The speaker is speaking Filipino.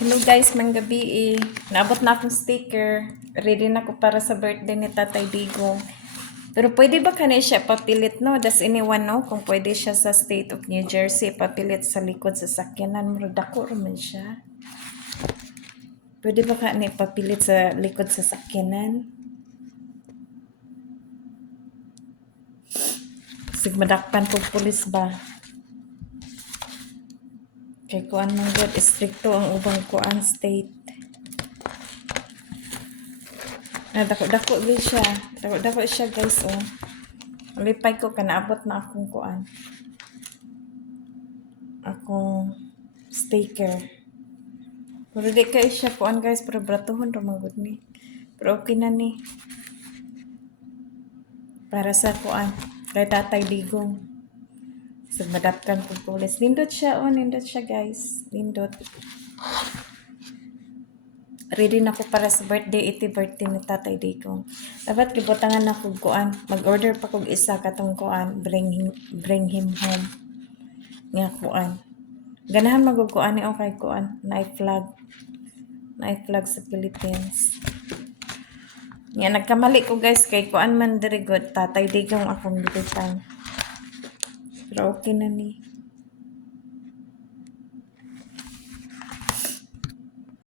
Hello guys, manggabi eh. Naabot na akong sticker. Ready na ako para sa birthday ni Tatay Digong. Pero pwede ba kani siya papilit no? Das anyone no? Kung pwede siya sa state of New Jersey papilit sa likod sa sakyanan. Muro dako raman siya. Pwede ba kani papilit sa likod sa sakyanan? Sigmadakpan po pulis ba? Kay kuan mong god, stricto ang ubang kuan state. Dako-dako din siya. Dako-dako siya guys oh. Lipay ko kanaabot na akong kuan. Akong sticker. Pero di kayo siya kuan guys, pero bratuhon ramang good ni. Pero okay na ni. Para sa kuan, kay Tatay Digong. So, madapkan ko pulis. Nindot siya, oh, nindot siya guys. Nindot. Ready na ko para sa birthday, iti birthday ni Tatay Digong. Dapat kibutangan na kog kuan. Mag-order pa kog isa katong kuan, bring him home. Nga kuan. Ganahan magkuan ni okay kuan, na-flag sa Philippines. Nga nagkamali ko guys kay kuan man diri good Tatay Digong akong gibutan. Pero okay na ni.